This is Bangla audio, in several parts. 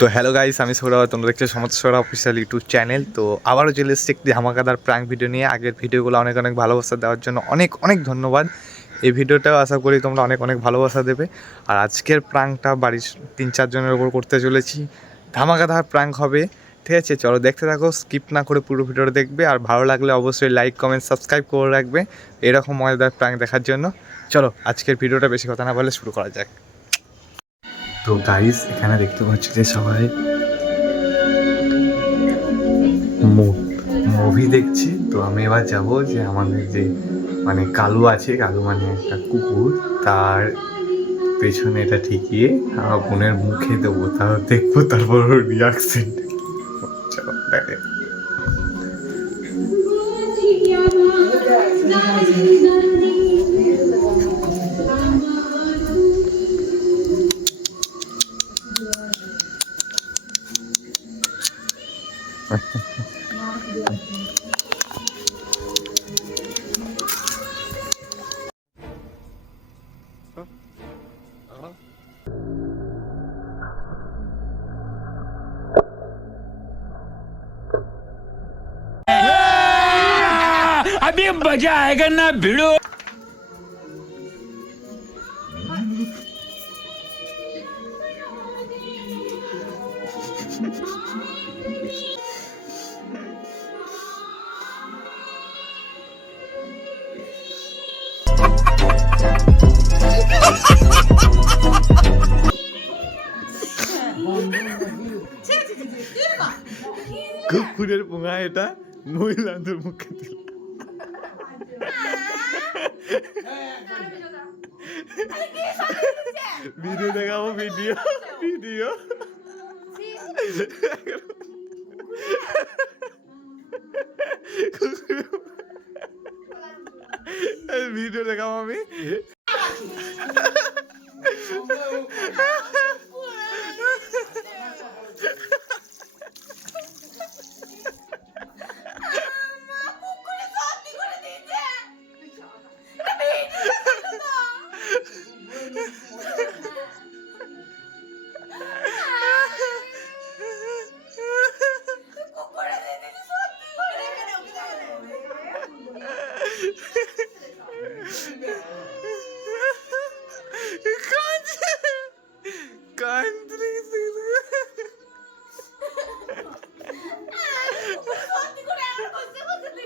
তো হ্যালো গাইস আমি সৌরভ, তোমরা দেখছ সমস্ত সৌরভ অফিসিয়াল ইউটিউব চ্যানেল তো আবারও চলে এসেছি একটি ধামাকাদার প্র্যাঙ্ক ভিডিও নিয়ে। আগের ভিডিওগুলো অনেক অনেক ভালোবাসা দেওয়ার জন্য অনেক অনেক ধন্যবাদ। এই ভিডিওটাও আশা করি তোমরা অনেক অনেক ভালোবাসা দেবে। আর আজকের প্রাঙ্কটা বাড়ির তিন, চারজনের ওপর করতে চলেছি। ধামাকাদার প্র্যাঙ্ক হবে, ঠিক আছে? চলো দেখতে থাকো স্কিপ না করে পুরো ভিডিওটা দেখবে। আর ভালো লাগলে অবশ্যই লাইক কমেন্ট সাবস্ক্রাইব করে রাখবে। এরকম মজাদার প্র্যাঙ্ক দেখার জন্য। চলো, আজকের ভিডিওটা বেশি কথা না বলে শুরু করা যাক। তো গাইস এখানে দেখতে পাচ্ছি যে সবাই মুভি দেখছি। তো আমি এবার যাব যে আমাদের যে মানে কালু আছে, কালু মানে একটা কুকুর, তার পেছনে এটা ঠিকিয়ে আমার বোনের মুখে দেবো তার দেখব তারপর রিয়াকশন চলো, দেখে अभी मजा आएगा ना भिड़ो কুকুরের পোঙা এটা মহিলাদের মুখে দিল ভিডিও দেখাবো ভিডিও ভিডিও ভিডিও দেখাবো আমি।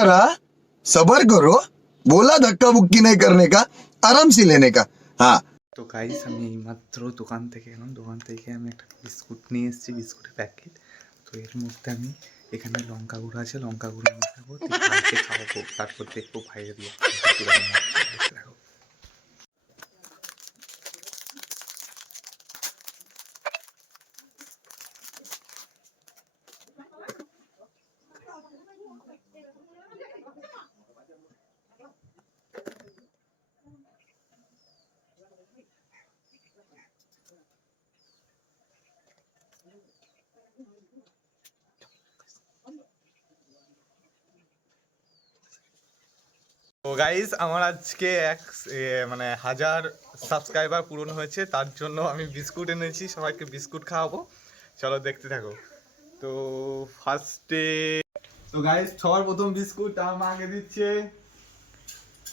जरा सबर करो बोला धक्का बुक्की नहीं करने का आराम से लेने का हाँ তো গাইস আমি এইমাত্র দোকান থেকে এলাম দোকান থেকে আমি একটা বিস্কুট নিয়ে এসেছি বিস্কুটের প্যাকেট তো এর মধ্যে আমি এখানে লঙ্কা গুঁড়ো আছে লঙ্কা গুঁড়ো মেশাবো দিয়ে ভাইকে খাওয়াবো তারপর দেখবো ভাইয়ের দিয়ে গাইস আমার আজকে এক মানে হাজার সাবস্ক্রাইবার পূরণ হয়েছে, তার জন্য আমি বিস্কুট এনেছি, সবাইকে বিস্কুট খাওয়াবো। চলো দেখতে থাকো। তো ফার্স্টে তো গাইস সবার প্রথম বিস্কুট আমার মাকে দিচ্ছে।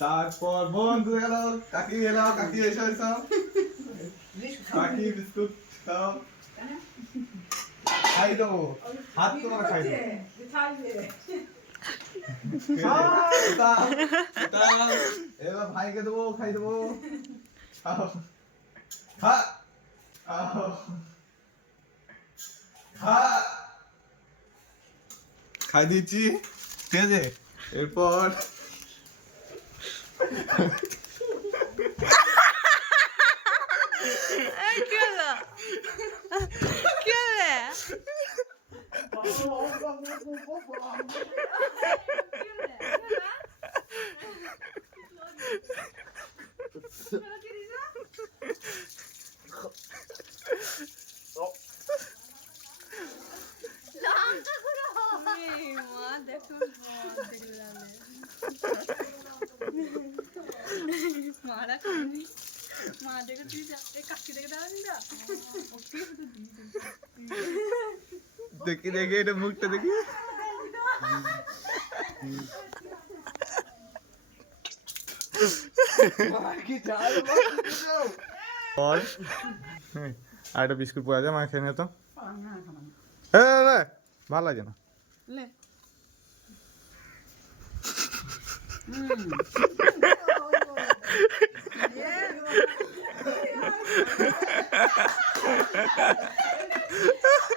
তারপর বোন তুলে গেল কাকি এলো, কাকি এসো এসো। কাকি, বিস্কুট দাও খাই দেবো। হাত তোমার খাই দেবো। দাও, দাও। এবার ভাইকে দেবো খাই দেবো খাও খা খাও খা খাই দিচ্ছি ঠিক আছে এরপর এই কি হলো কি হলে এই মা দেখো দেখলে মারা খাবি মা দেখে তুই যা এই কাকি দেখে দাঁড়ানি না ওকে তো দিয়ে দেখি দেখি এটা মুখটা দেখি। আর একটা বিস্কুট পাওয়া যায় মা খেয়ে নে তো। এ, এ, এ, ভালো লাগে না। লে।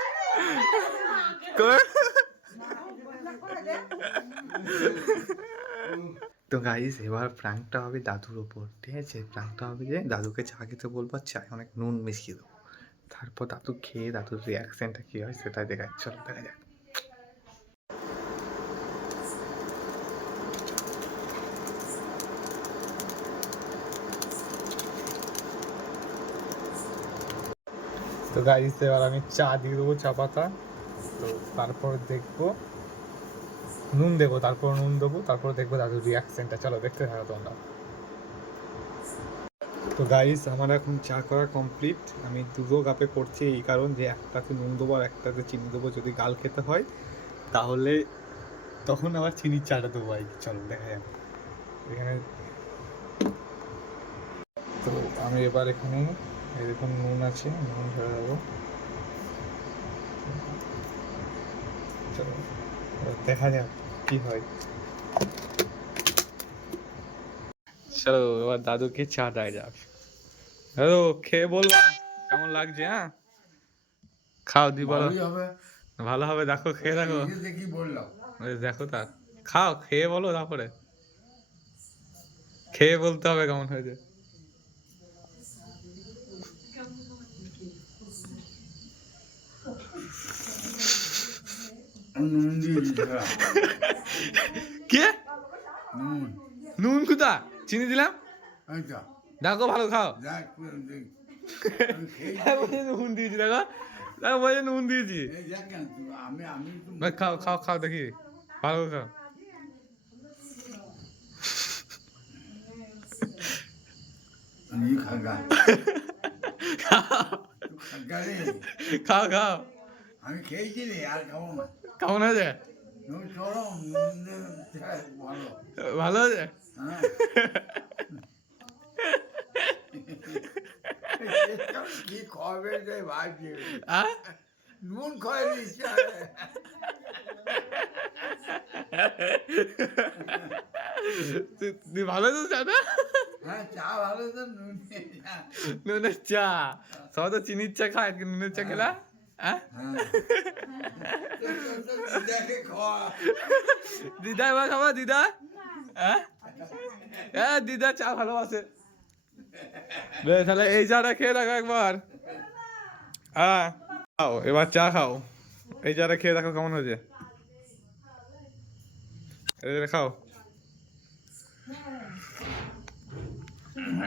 তো গাইস এবার প্রাঙ্কটা হবে দাদুর ওপর, ঠিক আছে? প্রাঙ্কটা হবে যে, দাদুকে চা খেতে বলব চায় অনেক নুন মিশিয়ে দেবো। তারপর দাদু খেয়ে, দাদুর রিয়াকশনটা কী হয় সেটা দেখা চলো দেখা যাক। তো গাইস এবার আমি চা দিয়ে দেবো, চা পাতা। তো তারপর দেখব, নুন দেবো, তারপর নুন দেবো, তারপর দেখব দাদুর রিয়াকশনটা চলো, দেখতে থাকো তোমরা। তো গাইস আমার এখন চা করা কমপ্লিট আমি দুটো কাপে করছি এই কারণ যে একটাতে নুন দেবো আর একটাতে চিনি দেবো। যদি গাল খেতে হয়, তাহলে তখন আবার চিনির চাটা দেবো আর। চলো, দেখা যাক। এখানে তো আমি এবার এখানে এরকম নুন আছে নুন ধরে দেবো দেখা যাক কি হয়। চলো এবার দাদুকে চা দেয় যাক। দাদু খেয়ে বলবা কেমন লাগছে হ্যাঁ? খাও দি বলো। ভালো হবে দেখো খেয়ে দেখো। বললাম। দেখো তা খাও খেয়ে বলো তারপরে। খেয়ে বলতে হবে কেমন হয়েছে। নুন দাদা কে? নুন। নুন কোথা? চিনি দিলাম? দেখো ভালো খাও। নুন দিয়েছি দেখো। দেখো বলছে নুন দিয়েছি। খাও খাও খাও দেখি। ভালো খাও। খাও খাও। আমি খেয়েছি আর খাব না। কেমন দেখ, ভালো। আছে কি খাবে ভাই নুন দিচ্ছে তুই- ভালো হ্যাঁ চা ভালো তো নুন নুনের চা। সবাই তো চিনির চা খায় নুনের চা খেলা? হ্যাঁ? হ্যাঁ দিদা এবার খাবা দিদা? হ্যাঁ? হ্যাঁ দিদা চা ভালোবাসে। বেশ তাহলে এই চাটা খেয়ে দেখো একবার। হ্যাঁ। খাও এবার চা খাও। এই চাটা খেয়ে দেখো কেমন হয়েছে। খাও।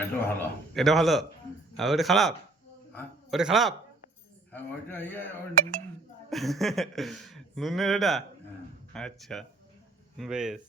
এটা ভালো। এটা ভালো? আর ওটা খারাপ? হ্যাঁ। ওটা খারাপ? নুনের এটা? হ্যাঁ। আচ্ছা বেশ।